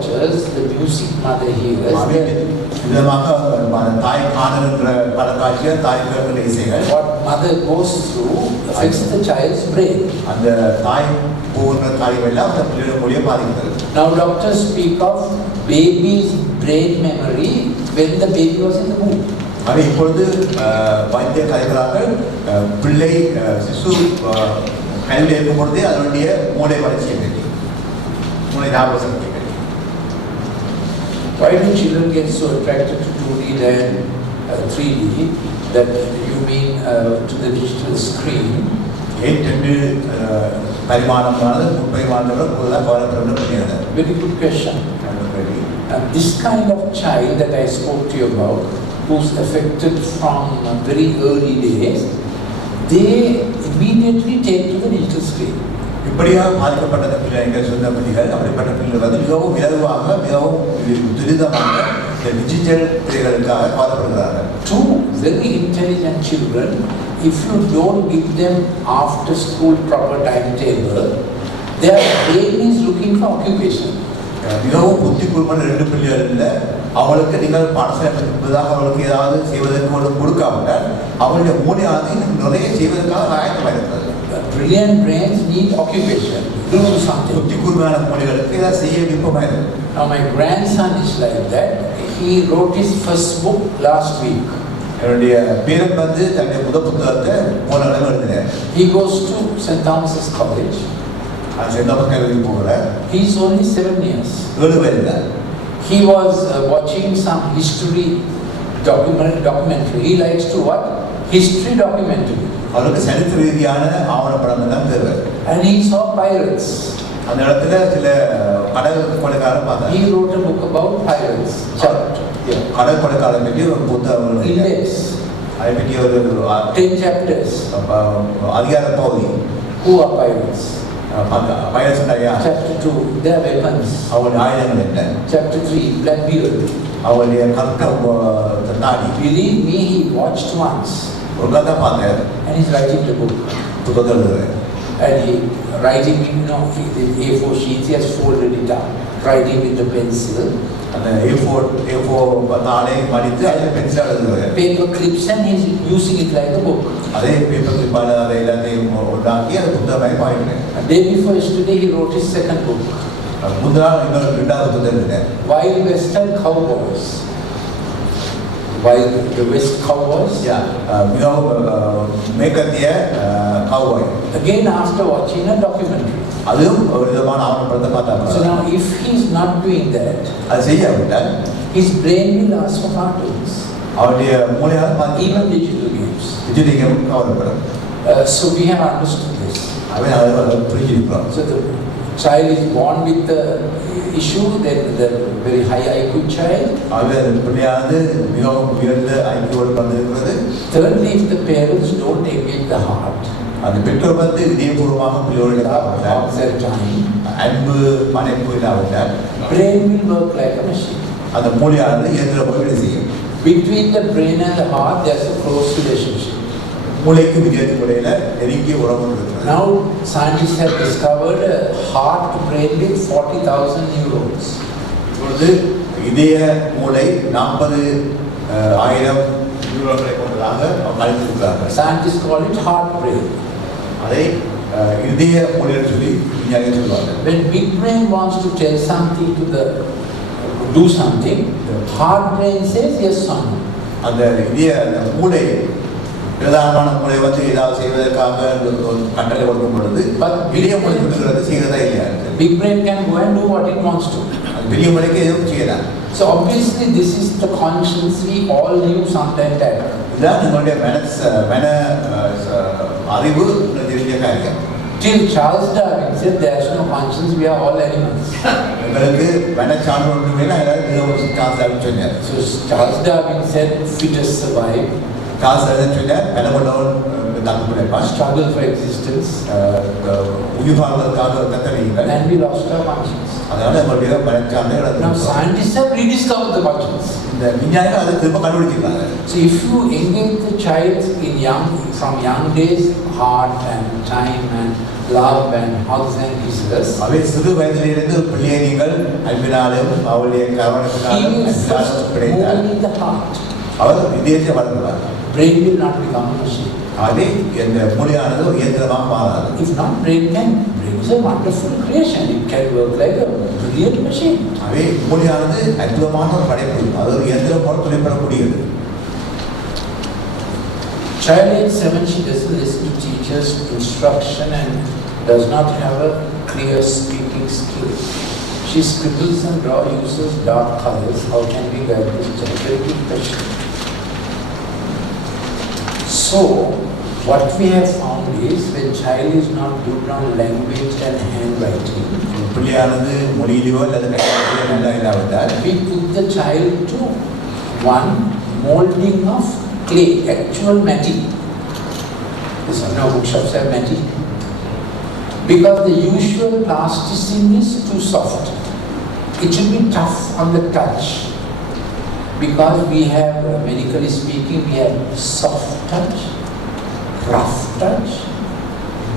watches, the music mother hears. What mother goes through affects the child's brain. Now doctors speak of baby's brain memory when the baby was in the womb. இப்பொழுது வைத்திய கலைகளாக பிள்ளை சிசு கல்வியில் இருக்கும் பொழுதே அதனுடைய மூளை வளர்ச்சியை பற்றி மூளை ஞாபக சக்தி பற்றி. Why do children get so attracted to 2D and 3D that you mean to the digital screen? Very good question. This kind of child that I spoke to you about, who's affected from very early days, they immediately take to the digital screen. இப்படியாக பாதிக்கப்பட்ட பிள்ளைகள் சொந்த பிள்ளைகள் அப்படிப்பட்ட பிள்ளைகள் வந்து மிகவும் இலகுவாக மிகவும் துரிதமாக digital திரைகளுக்காக பாதிக்கப்படுகிறார்கள். Two very intelligent children, if you don't give them after school proper timetable, their brain is looking for occupation. மிகவும் புத்தி கூர்மையான ரெண்டு பிள்ளைகள் இல்லை, அவளுக்கு நீங்கள் பாடசாலை என்பதாக அவளுக்கு ஏதாவது செய்வதற்கு கொடுக்காவிட்டால் அவளுடைய மூளையானது நிறைய செய்வதற்காக ஆயத்தமாக இருக்கிறது. Brilliant brains need occupation, do something. புத்தி கூர்மையான மூளைகளுக்கு ஏதாவது செய்ய விருப்பமாக இருக்குது. Now my grandson is like that. He wrote his first book last week. என்னுடைய பேரன் வந்து தன்னுடைய முதல் புத்தகத்தை போன அளவு எழுதினார். He goes to St. Thomas's College. Saint Thomas காலேஜுக்கு போகிறார். He is only 7 years. 7 வயது. He was watching some history documentary. He likes to watch history documentary. அவருக்கு சரித்திர ரீதியான ஆவணப்படங்கள் தான் தேவை. And he saw pirates. அந்த இடத்துல சில கடல் கொள்ளைக்காரர் பார்த்தார். He wrote a book about pirates. கடல் கொள்ளைக்காரர் பற்றி ஒரு புத்தகம் Index. அதை பற்றி ஒரு 10 chapters. அதிகார பகுதி. Who are pirates? Pirates yeah. Chapter 2, their weapons. அவருடைய ஆயுதங்கள் என்ன? Chapter 3, black beard. அவருடைய கற்க தாடி. Believe me, he watched once. ஒரு கதை பார்த்தார். And he's writing the book. புத்தகம் எழுதுறார். And he writing, the A4 sheets, he has folded it up, writing with the pencil. அந்த A4 தாளை மடித்து அதில் பென்சில் எழுதுறார். Paper clips and he's using it like a book. அதே paper கிளிப்பால அதை எல்லாத்தையும் உண்டாக்கி அது புத்தகமாக பாய்க்கிறேன். Day before yesterday he wrote his second book. முதல் இன்னொரு இரண்டாவது புத்தகம் எழுதினார். Wild Western Cowboys. Wild the West Cowboys. மிகவும் மேற்கத்திய cowboy. Again after watching a documentary. அதுவும் ஒரு விதமான ஆவணப்படத்தை பார்த்தாங்க. So now if he is not doing that, அது செய்யாவிட்டால் his brain will ask for cartoons. அவருடைய மூளையால் Even digital games. digital game கவலைப்படும். So we have understood this. அவன் அதை புரிஞ்சிருக்கிறோம். So the child is born with the issue, then the very high IQ child. அவன் பிள்ளையானது மிகவும் உயர்ந்த ஐக்கியோடு வந்திருக்கிறது. Thirdly, if the parents don't engage the heart, அந்த பெற்றோர் வந்து இதயபூர்வமாக பிள்ளையோடு அன்பு மனைப்பு இல்லாவிட்டால் brain will work like a machine. அந்த மூளையானது இயந்திர போய் வேலை செய்யும். Between the brain and the heart, there's a close relationship. மூளைக்கு இதயத்துக்கு இடையில நெருங்கிய உறவு இருக்கிறது. Now scientists have discovered a heart to brain with 40,000 neurons. இப்பொழுது இதய மூளை 40,000 நியூரான்களை கொண்டதாக கணித்திருக்கிறார்கள். Scientists call it heart brain. அதை இதய மூளை என்று சொல்லி விஞ்ஞானிகள் சொல்வார்கள். When big brain wants to tell something to the do something, the heart brain says yes or no. அந்த இதய மூளை பிரதானமான மூளை வந்து ஏதாவது செய்வதற்காக கட்டளை கொடுக்கும் பொழுது இதய மூளை சொல்கிறது செய்கிறதா இல்லையா. Big brain can go and do what it wants to. பெரிய மூளைக்கு எதுவும் செய்யலாம். So obviously this is the conscience we all knew sometime back. இதான் நம்மளுடைய மன அறிவு தெரிஞ்ச காரியம். Till Charles Darwin said there is no conscience, we are all animals. உங்களுக்கு மனச்சான்று ஒன்றுமே சார்ஸ் டார்வின் சொன்னார். So Charles Darwin said fittest survive. Charles Darwin சொன்னார் மனமுள்ளவன் struggle for existence, and we lost our conscience. Now scientists have rediscovered the conscience. So if you engage the child from young days, heart and time and love and hugs and kisses, he will first mold in the heart. Brain will not become a machine. If not, brain is a wonderful creation. It can work like a brilliant machine. Child age 7, she doesn't listen to teachers' instruction and does not have a clear speaking skill. She scribbles and draws, uses dark colors. How can we guide this child? Very good question. So, what we have found is when child is not good on language and handwriting, we put the child to one molding of clay, actual matty. Now bookshops have matty. Because the usual plasticine is too soft. It should be tough on the touch. Because we have, medically speaking, we have soft touch, rough touch,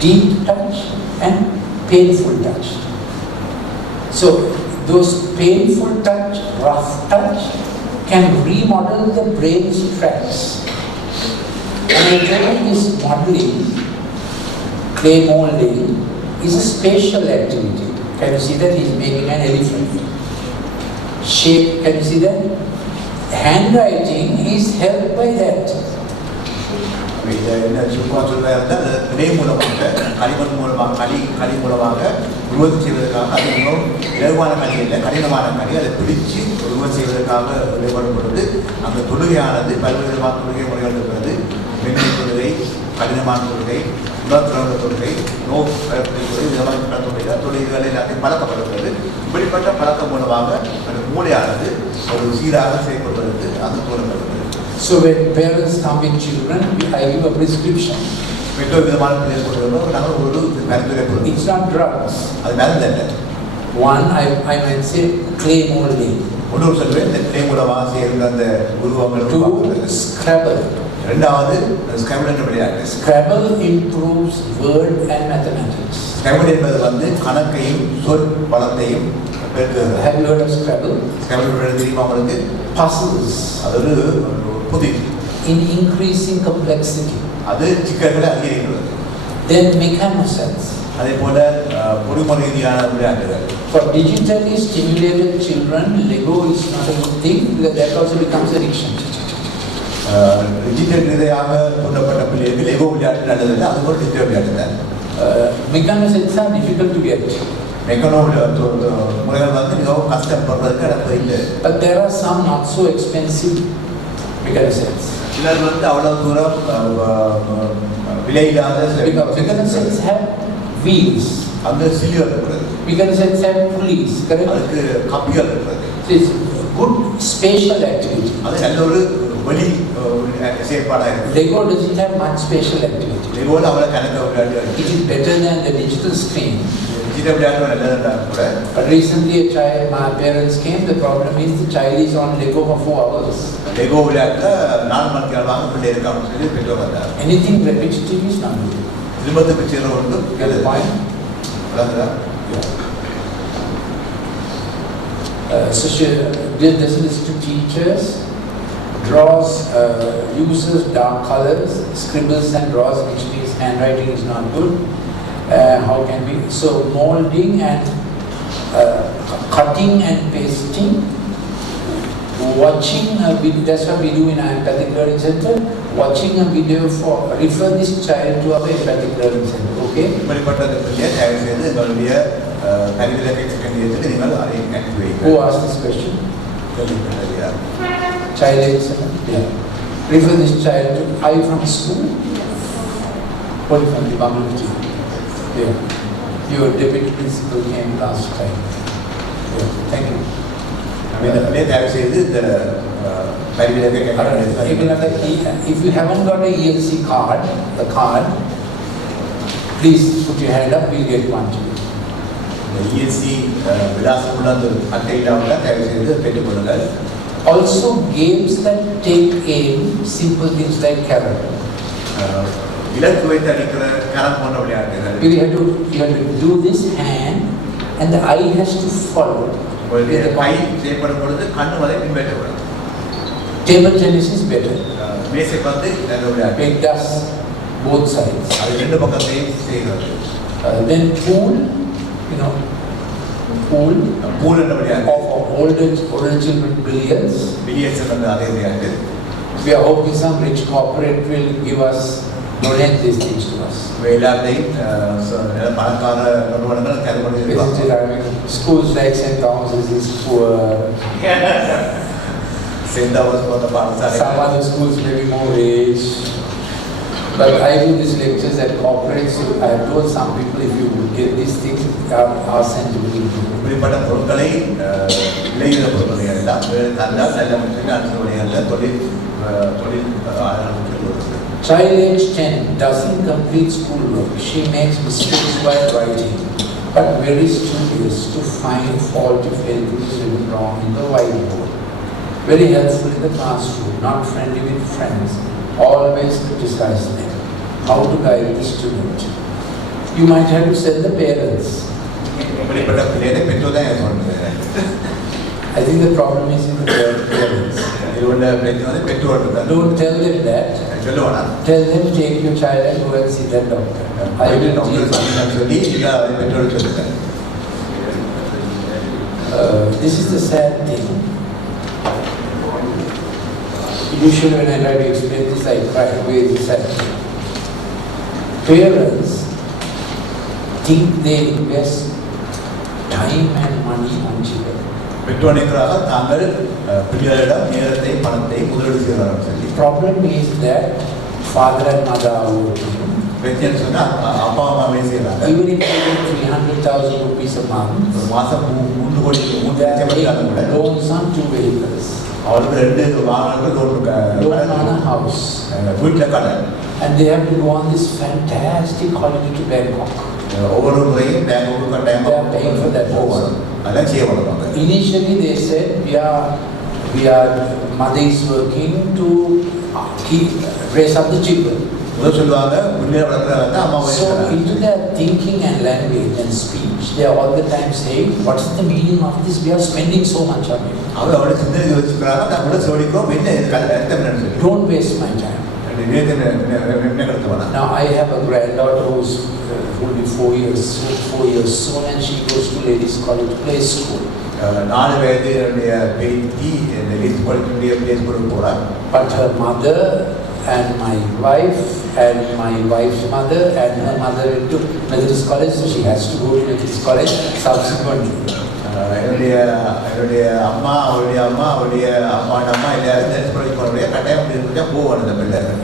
deep touch, and painful touch. So those painful touch, rough touch can remodel the brain's tracks. And I tell you, this modeling, clay molding, is a spatial activity. Can you see that? He's making an elephant. Shape, can you see that? Handwriting is helped by that. So when parents come with children, I give a prescription. It's not drugs. One, I might say clay molding. Two, Scrabble. Scrabble improves word and mathematics. Have you heard of Scrabble? Puzzles. In increasing complexity. Then mechanosense. For digitally stimulated children, Lego is not a good thing because that also becomes addiction. Mechanosense are difficult to get. But there are some not so expensive mechanosense. Because mechanosense have wheels. Mechanosense have pulleys, correct? So it's good spatial activity. Lego doesn't have much spatial activity. It is better than the digital screen. But recently my parents came, the problem is the child is on Lego for 4 hours. Anything repetitive is not good. Get the point? So she doesn't listen to teachers, draws, uses dark colors, scribbles and draws, which means handwriting is not good. How can we? So molding and cutting and pasting, watching a video, that's what we do in our empathic learning center. Watching a video refer this child to our empathic learning center, okay? Who asked this question? Child age 7? Yeah. Refer this child to, are you from school? Or from the community? Yeah. Your deputy principal came last time. Yeah. Thank you. If you haven't got a ELC card, the card, please put your hand up, we'll get one to you. ELC விலாசமுள்ள அட்டையிலாக தயவு செய்து பெற்றுக்கொள்ளுங்கள். Also games that take aim, simple things like carrom. இலக்கு வைத்து அடிக்கிற carrom போன்ற விளையாட்டுகள். You have to do this hand and the eye has to follow. கை செய்யப்படும் பொழுது கண்ணு வரை பின்பற்றப்படும். Table tennis is better. மேசைப்பந்து நல்ல விளையாட்டு. It does both sides. அது ரெண்டு பக்கத்தையும் செய்கிறது. Then pool, pool என்ற விளையாட்டு. of older children billiards. Billiards என்ற அதே விளையாட்டு. We are hoping some rich corporate will give us, donate these things to us. விளையாட்டையும் பணக்கார நிறுவனங்கள் கருவடைகிறார்கள். Schools like St. Thomas's is poor. St. Thomas போன்ற பாடசாலை. Some other schools may be more rich. But I do these lectures at corporates. So I have told some people, if you get these things, are sent to me. இப்படிப்பட்ட பொருட்களை விளைகிற பொருட்களை எல்லாம் தந்தால் நல்ல முறையில் அரசு தொழில் Child age 10 doesn't complete schoolwork. She makes mistakes while writing, but very studious to find fault if anything is written wrong in the whiteboard. Very helpful in the classroom, not friendly with friends, always criticize them. How to guide the student? You might have to tell the parents. I think the problem is in the parents. Don't tell them that. Tell them to take your child and go and see that doctor. I will this is the sad thing. Usually when I try to explain this, I try to weigh this sad thing. Parents think they invest time and money on children. The problem is that father and mother are working. Even if they get 300,000 rupees a month, they are paying loans on 2 vehicles. Loan on a house. And they have to go on this fantastic holiday to Bangkok. They are paying for that also. Initially they said we are mother is working to raise up the children. So into their thinking and language and speech, they are all the time saying, what is the meaning of this? We are spending so much on it. Don't waste my time. Now I have a granddaughter who's will be 4 years soon, and she goes to ladies college play school. But her mother and my wife and my wife's mother and her mother went to Mendis college, so she has to go to Mendis college subsequently.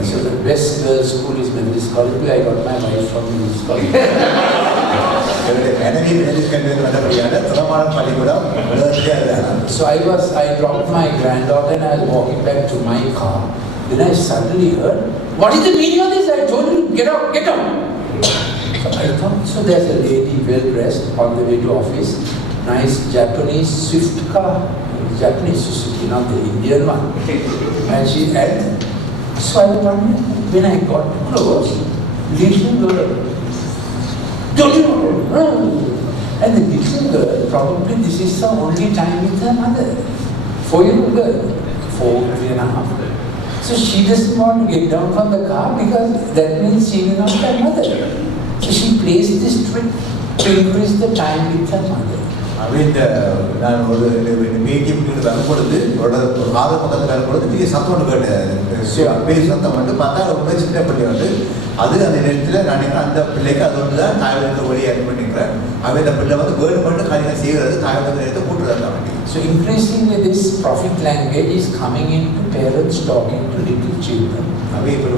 So the best girls' school is Mendis college. I got my wife from Mendis college. So I dropped my granddaughter and I was walking back to my car. Then I suddenly heard, what is the meaning of this? I told you, get out. So I thought, so there's a lady well dressed on the way to office, nice Japanese Swift car, Japanese Suzuki, not the Indian one. And she had, so I wondered, when I got close, little girl, don't you know? And the little girl, probably this is the only time with her mother. 4-year-old girl, 3.5. So she doesn't want to get down from the car because that means she will not have mother. So she plays this trick to increase the time with her mother. நான் ஒரு பேட்டி வரும்பொழுது ஒரு ஆறு பக்கத்தில் வரும்பொழுது பெரிய சத்தம் கேட்டேன். பெரிய சத்தம் வந்து பார்த்தா ரொம்ப சின்ன பிள்ளை வந்து அது அந்த நேரத்தில் நான் அந்த பிள்ளைக்கு அது ஒன்று தான் தாய்வந்த வழியை அனுப்பி பண்ணிக்கிறேன். அவை அந்த பிள்ளை வந்து வேறு மட்டும் காரியங்கள் செய்கிறது தாய்வந்த நேரத்தை கூட்டுறதா வேண்டி. So increasingly this prophet language is coming into parents talking to little children. அவை இப்படி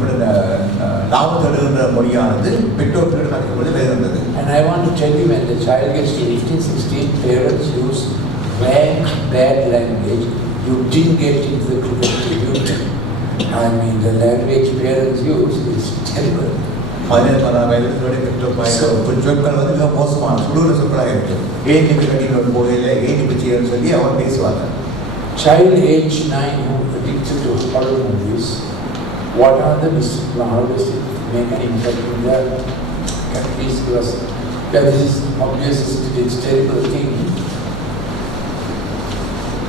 லாபம் தருகின்ற மொழியானது பெற்றோர்களுடன் கற்றுக்கொண்டு வேறு வந்தது. And I want to tell you, when the child gets to 15, 16, parents use rank bad language you didn't get into the cricket team. I mean, the language parents use is terrible. சொற்கள் வந்து மிக மோசமான சுடூர சொற்களாக இருக்கு. ஏன் இப்படி கட்டிட்டு போகல, ஏன் இப்படி செய்யணும்னு சொல்லி அவன் பேசுவாங்க. Child age 9 who addicted to horror movies, what are the discipline? How does it make an impact in their? Can please give us? Yeah, this is obvious, it's a terrible thing.